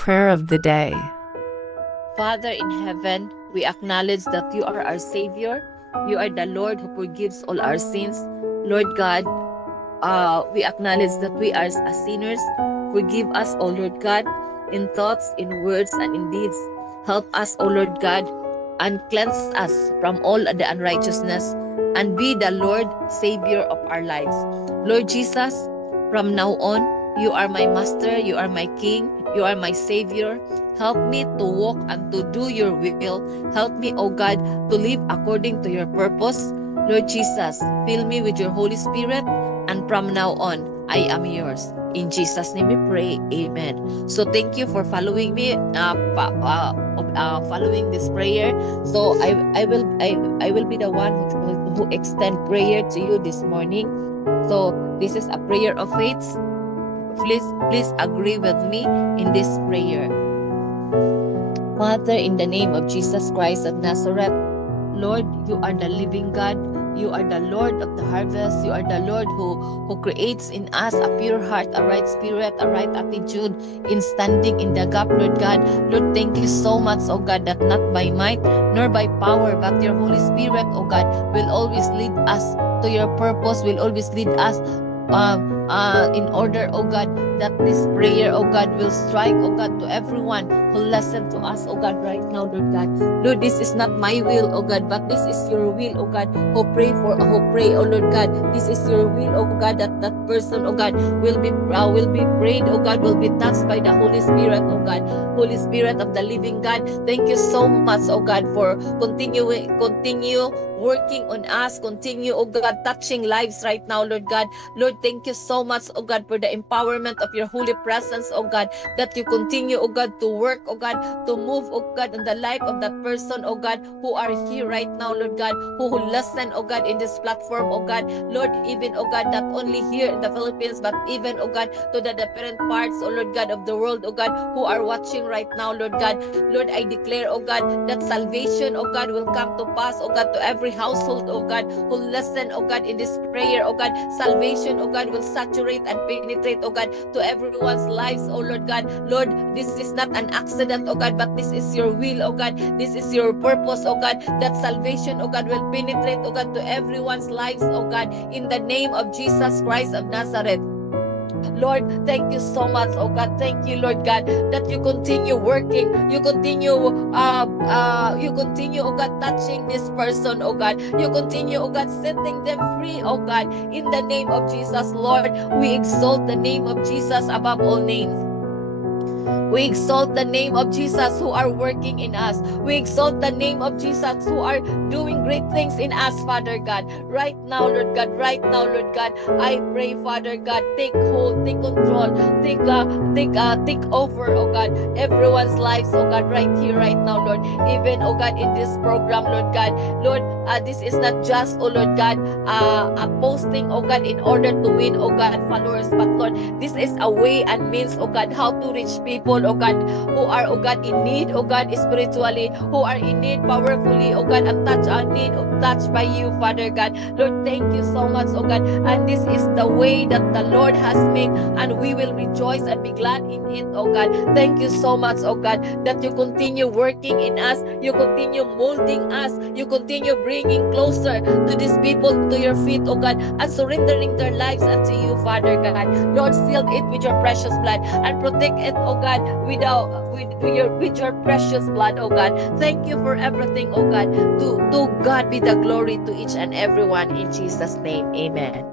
prayer of the day. Father in heaven, we acknowledge that you are our Savior. You are the Lord who forgives all our sins. Lord God, we acknowledge that we are as sinners. Forgive us, O Lord God, in thoughts, in words, and in deeds. Help us, O Lord God, and cleanse us from all the unrighteousness, and be the Lord Savior of our lives. Lord Jesus, from now on, you are my Master, you are my King, you are my Savior. Help me to walk and to do your will. Help me, O God, to live according to your purpose. Lord Jesus, fill me with your Holy Spirit, and from now on, I am yours. In Jesus' name we pray. Amen. So thank you for following me, following this prayer. So I will be the one who extend prayer to you this morning. So this is a prayer of faith. Please agree with me in this prayer. Father, in the name of Jesus Christ of Nazareth, Lord, you are the living God. You are the Lord of the harvest. You are the Lord who creates in us a pure heart, a right spirit, a right attitude in standing in the gap, Lord God. Lord, thank you so much, oh God, that not by might nor by power, but your Holy Spirit, oh God, will always lead us to your purpose, will always lead us in order, oh God, that this prayer, oh God, will strike, oh God, to everyone who listen to us, oh God, right now, Lord God. Lord, this is not my will, oh God, but this is your will, oh God, who pray, oh Lord God. This is your will, oh God, that that person, oh God, will be prayed, oh God, will be touched by the Holy Spirit, oh God, Holy Spirit of the living God. Thank you so much, oh God, for continue working on us, continue, oh God, touching lives right now, Lord God. Lord, thank you so much, oh God, for the empowerment of your holy presence, oh God, that you continue, oh God, to work, oh God, to move, oh God, in the life of that person, oh God, who are here right now, Lord God, who listen, oh God, in this platform, oh God, Lord, even, oh God, not only here in the Philippines, but even, oh God, to the different parts, oh Lord God, of the world, oh God, who are watching right now, Lord God. Lord, I declare, oh God, that salvation, oh God, will come to pass, oh God, to every household, oh God, who listen, oh God, in this prayer, oh God. Salvation, oh God, will saturate and penetrate, oh God, to everyone's lives, oh Lord God. Lord, this is not an accident, oh God, but this is your will, oh God. This is your purpose, oh God, that salvation, oh God, will penetrate, oh God, to everyone's lives, oh God, in the name of Jesus Christ of Nazareth. Lord, thank you so much, oh God. Thank you, Lord God, that you continue working. You continue, oh God, touching this person, oh God. You continue, oh God, setting them free, oh God, in the name of Jesus, Lord. We exalt the name of Jesus above all names. We exalt the name of Jesus who are working in us. We exalt the name of Jesus who are doing great things in us, Father God. Right now, Lord God, right now, Lord God, I pray, Father God, take hold, take control, take over, oh God, everyone's lives, oh God, right here, right now, Lord. Even, oh God, in this program, Lord God, Lord, this is not just, oh Lord God, a posting, oh God, in order to win, oh God, followers, but Lord, this is a way and means, oh God, how to reach people, oh God, who are, oh God, in need, oh God, spiritually, who are in need powerfully, oh God, and touched by you, Father God. Lord, thank you so much, oh God, and this is the way that the Lord has made, and we will rejoice and be glad in it, oh God. Thank you so much, oh God, that you continue working in us, you continue molding us, you continue bringing closer to these people, to your feet, oh God, and surrendering their lives unto you, Father God. Lord, seal it with your precious blood and protect it, oh God, with your precious blood, oh God. Thank you for everything, oh God. To God be the glory to each and everyone in Jesus' name. Amen.